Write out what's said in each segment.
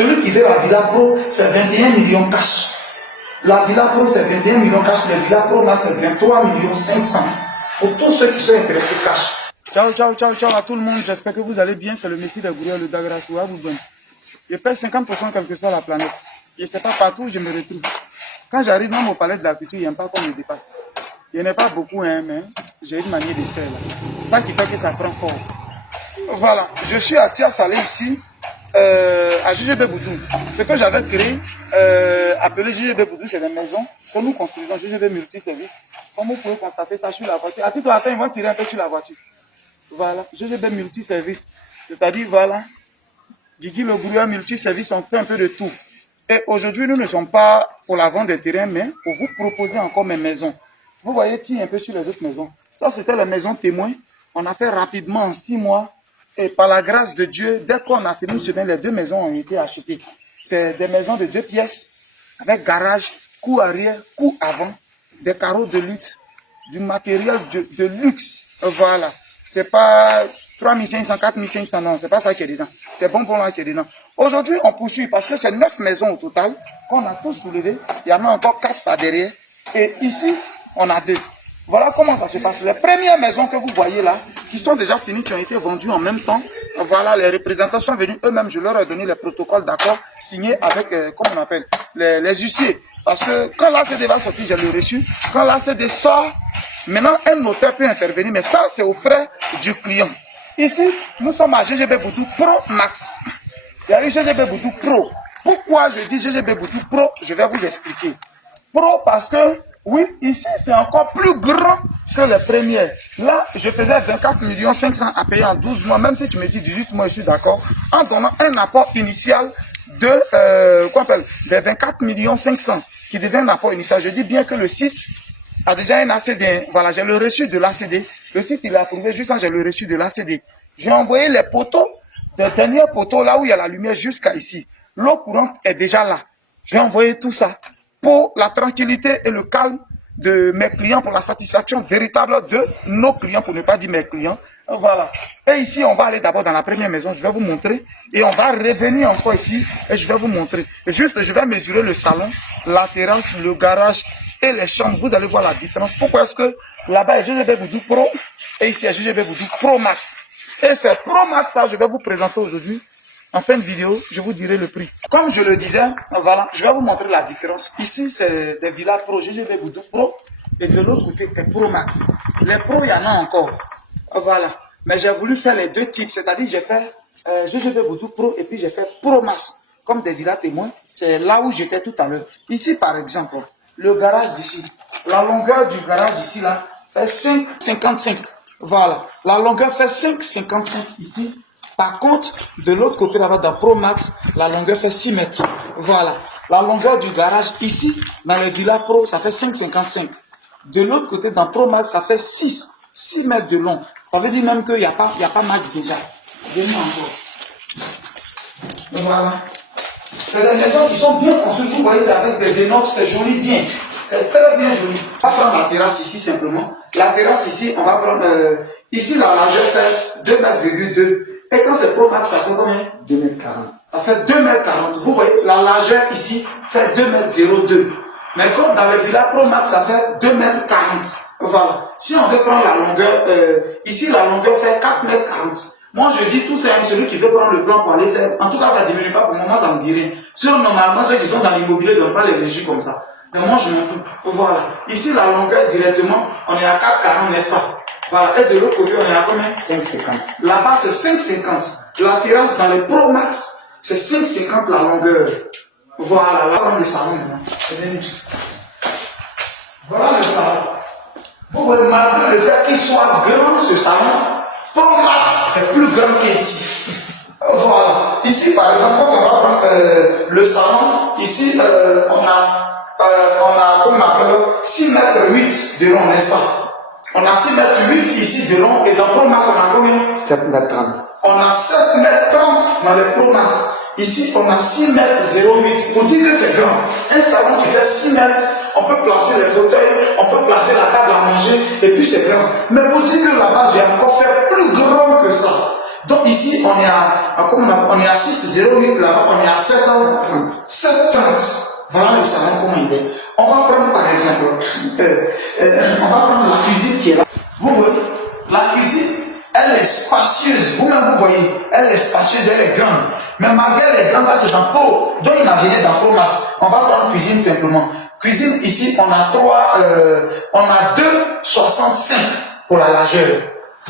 Celui qui veut la Villa Pro, c'est 21 millions cash. La Villa Pro, c'est 21 millions cash. La Villa Pro, là, c'est 23 millions 500. Pour tous ceux qui sont intéressés cash. Ciao, ciao, ciao, ciao à tout le monde. J'espère que vous allez bien. C'est le Messie des Gouriers, le Dagrassoua. Je paie 50% quelle que soit la planète. Je ne sais pas partout où je me retrouve. Quand j'arrive même au palais de la culture, il n'y a pas qu'on me dépasse. Il n'y en a pas beaucoup, hein, mais j'ai une manière de faire là. C'est ça qui fait que ça prend fort. Voilà, je suis à Tia Salé ici, à JGB Boudou. Ce que j'avais créé, appelé JGB Boudou, c'est des maisons que nous construisons, JGB multiservice. Comme vous pouvez constater ça sur la voiture. À titre atteint, ils vont tirer un peu sur la voiture. Voilà, JGB multiservice. C'est-à-dire, voilà, Guigui le Gourier multiservice, on fait un peu de tout. Et aujourd'hui, nous ne sommes pas pour la vente des terrains, mais pour vous proposer encore mes maisons. Vous voyez, tiens un peu sur les autres maisons. Ça, c'était la maison témoin. On a fait rapidement en 6 mois. Et par la grâce de Dieu, dès qu'on a fini, les 2 maisons ont été achetées. C'est des maisons de 2 pièces, avec garage, cour arrière, cour avant, des carreaux de luxe, du matériel de luxe. Voilà. C'est pas 3500, 4500, non, c'est pas ça qui est dedans. C'est bon pour moi qui est dedans. Aujourd'hui, on poursuit parce que c'est 9 maisons au total qu'on a tous soulevées. Il y en a encore 4 par derrière. Et ici, on a 2. Voilà comment ça se passe. Les premières maisons que vous voyez là, qui sont déjà finies, qui ont été vendues en même temps. Voilà, les représentants sont venus eux-mêmes. Je leur ai donné les protocoles d'accord signés avec, comment on appelle, les huissiers. Parce que quand l'ACD va sortir, j'ai le reçu. Quand l'ACD sort, maintenant un notaire peut intervenir. Mais ça, c'est aux frais du client. Ici, nous sommes à GGB Boudou Pro Max. Il y a eu GGB Boudou Pro. Pourquoi je dis GGB Boudou Pro? Je vais vous expliquer. Pro parce que, oui, ici c'est encore plus grand que les premières. Là, je faisais 24 500 000 à payer en 12 mois, même si tu me dis 18 mois, je suis d'accord, en donnant un apport initial de, quoi on appelle, des 24 500 000 qui devient un apport initial. Je dis bien que le site a déjà un ACD. Voilà, j'ai le reçu de l'ACD. Le site, il a approuvé juste quand j'ai le reçu de l'ACD. J'ai envoyé les poteaux, les derniers poteaux, là où il y a la lumière jusqu'à ici. L'eau courante est déjà là. J'ai envoyé tout ça pour la tranquillité et le calme de mes clients, pour la satisfaction véritable de nos clients, pour ne pas dire mes clients. Voilà. Et ici, on va aller d'abord dans la première maison, je vais vous montrer. Et on va revenir encore ici et je vais vous montrer. Et juste, je vais mesurer le salon, la terrasse, le garage et les chambres. Vous allez voir la différence. Pourquoi est-ce que là-bas est GGB Boudou Pro et ici est GGB Boudou Pro Max. Et c'est Pro Max, ça, je vais vous présenter aujourd'hui. En fin de vidéo, je vous dirai le prix. Comme je le disais, voilà, je vais vous montrer la différence. Ici, c'est des villas Pro, GGB Boudou Pro. Et de l'autre côté, c'est Pro Max. Les Pro, il y en a encore. Voilà. Mais j'ai voulu faire les 2 types. C'est-à-dire, j'ai fait GGB Boudou Pro et puis j'ai fait Pro Max. Comme des villas témoins. C'est là où j'étais tout à l'heure. Ici, par exemple, le garage d'ici. La longueur du garage ici, là, fait 5,55. Voilà. La longueur fait 5,55 ici. Par contre, de l'autre côté là-bas, dans Pro Max, la longueur fait 6 mètres. Voilà. La longueur du garage ici, dans les villas Pro, ça fait 5,55. De l'autre côté, dans Pro Max, ça fait 6 mètres de long. Ça veut dire même qu'il n'y a pas mal déjà. Venez encore. Voilà. C'est des maisons qui sont bien construites. Vous voyez, c'est avec des inox, c'est joli bien. C'est très bien joli. On va prendre la terrasse ici simplement. La terrasse ici, on va prendre... ici, la largeur fait 2,2 m. Et quand c'est Pro Max, ça fait combien? 2,40 m. Ça fait 2,40 m. Vous voyez, la largeur ici fait 2,02 m. Mais comme dans les villas Pro Max, ça fait 2,40 m. Voilà. Si on veut prendre la longueur, ici, la longueur fait 4,40 m. Moi, je dis tout ça, celui qui veut prendre le plan pour aller faire. En tout cas, ça ne diminue pas. Pour le moment, ça me dit rien. Sur normalement, ceux qui sont dans l'immobilier ne donnent pas les régies comme ça. Mais moi, je m'en fous. Voilà. Ici, la longueur directement, on est à 4,40, n'est-ce pas? Voilà. Et de l'autre côté, on est à combien? 5,50. Là-bas, c'est 5,50. La terrasse dans les Pro Max, c'est 5,50 la longueur. Voilà. Là, on est le salon maintenant. Voilà le salon. Vous voyez, malgré le fait qu'il soit grand, ce salon, Pro Max est plus grand qu'ici. Voilà. Ici, par exemple, quand on va prendre le salon, ici, on a, comme on appelle, 6 mètres 8 de long, n'est-ce pas? On a 6 mètres 8 ici de long, et dans Pro Max, on a combien? 7 mètres 30. On a 7 mètres 30 dans les Pro Max. Ici, on a 6 mètres 08. Pour dire que c'est grand. Un salon qui fait 6 mètres, on peut placer les fauteuils, on peut placer la table à manger, et puis c'est grand. Mais pour dire que là-bas, j'ai encore fait plus grand que ça. Donc ici, on est à 6,08, là-bas, on est à 7,30. 7,30. Voilà le salon, comment il est. On va prendre par exemple, on va prendre la cuisine qui est là. Vous voyez, la cuisine, elle est spacieuse. Vous-même, vous voyez, elle est spacieuse, elle est grande. Mais malgré elle est grande, ça c'est dans Pro. Donc imaginez dans Pro Max, on va prendre cuisine simplement. Cuisine, ici, on a 2,65 pour la largeur.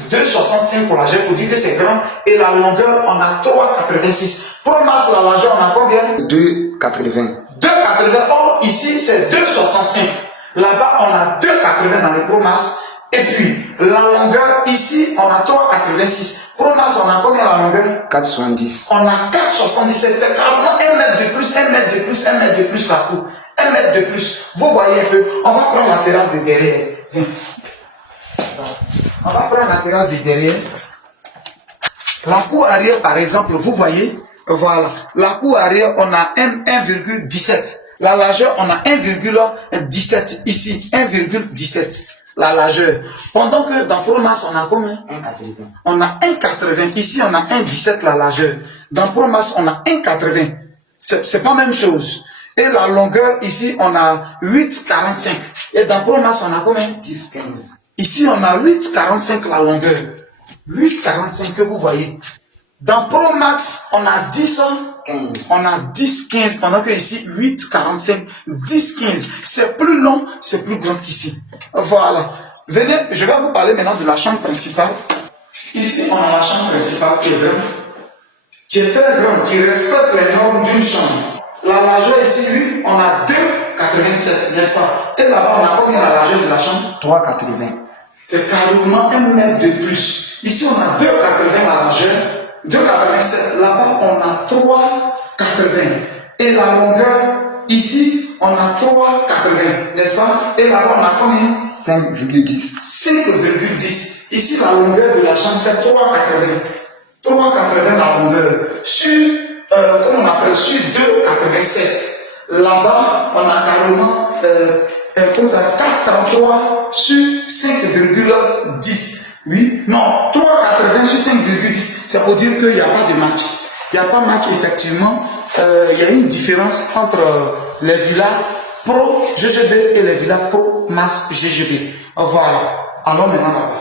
2,65 pour la largeur, pour dire que c'est grand. Et la longueur, on a 3,86. Pro Max, la largeur, on a combien? 2,80. 2,80. Or, ici, c'est 2,65. Là-bas, on a 2,80 dans le Pro Max. Et puis, la longueur, ici, on a 3,86. Pro Max, on a combien la longueur? 4,70. On a 4,77. C'est carrément 1 mètre de plus, 1 mètre de plus, 1 mètre de plus la cour. 1 mètre de plus. Vous voyez un peu. On va prendre la terrasse de derrière. Viens. On va prendre la terrasse de derrière. La cour arrière, par exemple, vous voyez. Voilà. La cour arrière, on a 1,17. La largeur, on a 1,17. Ici, 1,17. La largeur. Pendant que dans Pro Max, on a combien? 1,80. On a 1,80. Ici, on a 1,17 la largeur. Dans Pro Max, on a 1,80. C'est pas la même chose. Et la longueur, ici, on a 8,45. Et dans Pro Max, on a combien? 10,15. Ici, on a 8,45 la longueur. 8,45 que vous voyez. Dans Pro Max, on a 10, 15. on a 10,15. Pendant que ici, 8,45, 10,15. C'est plus long, c'est plus grand qu'ici. Voilà. Venez, je vais vous parler maintenant de la chambre principale. Ici, on a la chambre principale qui est grande, qui est très grande, qui respecte les normes d'une chambre. La largeur ici, oui, on a 2,87, n'est-ce pas? Et là-bas, on a combien la largeur de la chambre? 3,80. C'est carrément 1 mètre de plus. Ici, on a 2,80 la largeur, 2,87. Là-bas, on a 3,80. Et la longueur, ici, on a 3,80, n'est-ce pas? Et là-bas, on a combien? 5,10. 5,10. Ici, la longueur de la chambre fait 3,80. 3,80 la longueur. Sur, comment on appelle, sur 2,87. Là-bas, on a carrément 4,33 sur 5,10. Oui, non, 3,80 sur 5,10. C'est pour dire qu'il n'y a pas de match. Il n'y a pas de match, effectivement. Il y a une différence entre les villas Pro GGB et les villas Pro Max GGB. Voilà. Alors maintenant là-bas.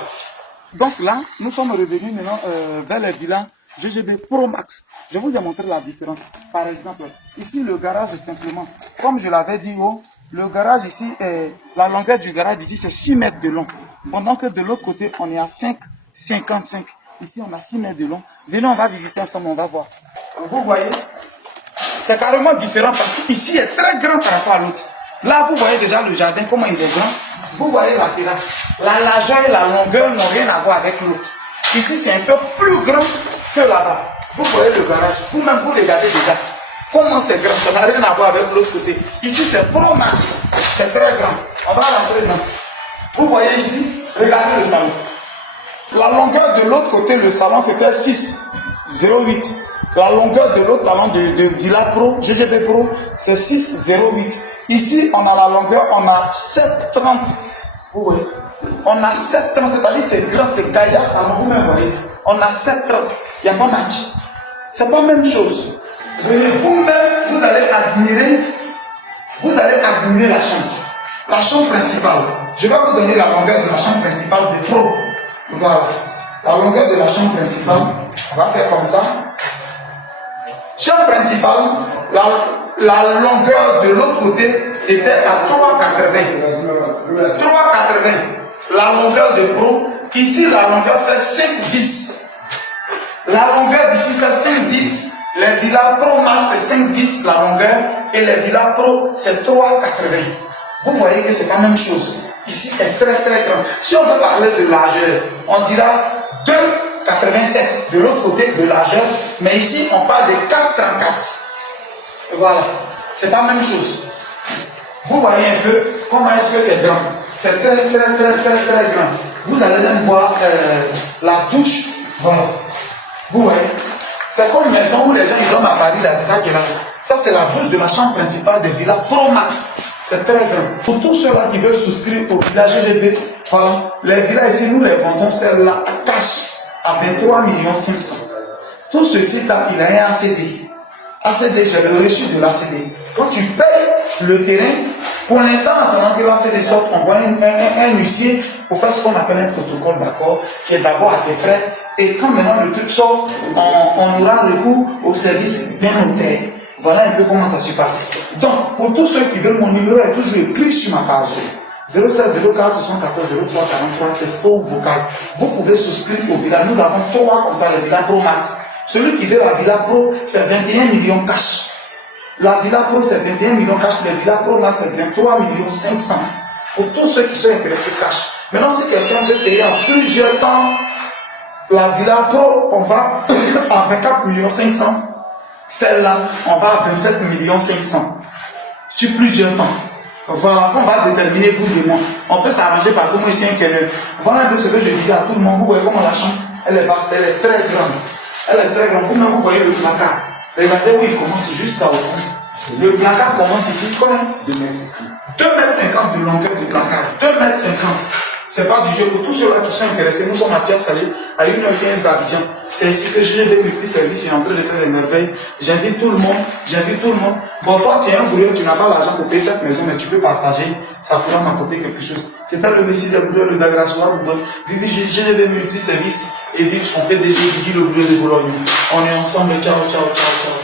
Donc là, nous sommes revenus maintenant vers les villas GGB Pro Max. Je vous ai montré la différence. Par exemple, ici le garage est simplement, comme je l'avais dit haut, le garage ici, la longueur du garage ici c'est 6 mètres de long. Pendant que de l'autre côté, on est à 5,55. Ici, on a 6 mètres de long. Venez, on va visiter ensemble, on va voir. Vous voyez, c'est carrément différent parce qu'ici est très grand par rapport à l'autre. Là, vous voyez déjà le jardin, comment il est grand. Vous voyez la terrasse. La largeur et la longueur n'ont rien à voir avec l'autre. Ici, c'est un peu plus grand que là-bas. Vous voyez le garage. Vous-même, vous regardez déjà. Comment c'est grand. Ça n'a rien à voir avec l'autre côté. Ici, c'est Pro Max. C'est très grand. On va rentrer dedans. Vous voyez ici, regardez le salon. La longueur de l'autre côté, le salon, c'était 6,08. La longueur de l'autre salon de Villa Pro, GGB Pro, c'est 6,08. Ici, on a la longueur, on a 7,30. Vous voyez? On a 7,30, c'est-à-dire c'est grand, c'est gaillard, salon, vous-même voyez. On a 7,30. Il n'y a pas match. C'est pas la même chose. Vous-même, vous allez admirer la chambre. La chambre principale. Je vais vous donner la longueur de la chambre principale de Pro. Voilà. La longueur de la chambre principale, on va faire comme ça. Chambre principale, la longueur de l'autre côté était à 3,80. 3,80. La longueur de Pro. Ici, la longueur fait 5,10. La longueur d'ici fait 5,10. Les villas Pro Max, c'est 5,10 la longueur. Et les villas Pro, c'est 3,80. Vous voyez que c'est pas la même chose. Ici est très très grand. Si on veut parler de largeur, on dira 2,87 de l'autre côté de largeur. Mais ici, on parle de 4,34. Voilà. C'est pas la même chose. Vous voyez un peu comment est-ce que c'est grand. C'est très très très très très grand. Vous allez même voir la douche. Voilà. Vous voyez. C'est comme une maison où les gens ils dorment à Paris, là, c'est ça qui est là. Ça, c'est la douche de la chambre principale des villas Pro Max. C'est très grand. Pour tous ceux-là qui veulent souscrire au village GGB, voilà, les villas ici, nous les vendons celles-là cash à 23 500 000. Tout ceci, il a un ACD. ACD, j'ai le reçu de l'ACD. Quand tu payes le terrain, pour l'instant, attendant que l'ACD sorte, on voit un huissier pour faire ce qu'on appelle un protocole d'accord, qui est d'abord à tes frais. Et quand maintenant le truc sort, on aura recours au service d'un notaire. Voilà un peu comment ça se passe. Donc, pour tous ceux qui veulent, mon numéro est toujours écrit sur ma page. 07 04 74 03 43, texto vocal. Vous pouvez souscrire au Villa. Nous avons 3 comme ça, le Villa Pro Max. Celui qui veut la Villa Pro, c'est 21 millions cash. La Villa Pro, c'est 21 millions cash. La Villa Pro Max, c'est 23 500 000. Pour tous ceux qui sont intéressés cash. Maintenant, si quelqu'un veut payer en plusieurs temps, la Villa Pro, on va à 24 500 000. Celle-là, on va à 27 500 000. Sur plusieurs temps. Voilà, on va déterminer vous et moi. On peut s'arranger par comment ici un quelqu'un. Voilà un peu ce que je disais à tout le monde. Vous voyez comment la chambre, elle est vaste, elle est très grande. Elle est très grande. Vous-même, vous voyez le placard. Regardez où il commence, juste là aussi. Le placard commence ici, combien 2,50 m de longueur de placard. 2,50 m. C'est pas du jeu. Pour tous ceux-là qui sont intéressés, nous sommes à Thiès-Salé, à 1h15 d'Abidjan. C'est ici que je vais multi-service et en train de faire des merveilles. J'invite tout le monde. Bon, toi, tu es un bourreau, tu n'as pas l'argent pour payer cette maison, mais tu peux partager. Ça pourra m'apporter quelque chose. C'était le Messie de Bourreau, le Dagrassoir, Vivi GNB multi-service et vive son PDG, Guy le Bourreau de Boulogne. On est ensemble. Ciao, ciao, ciao, ciao.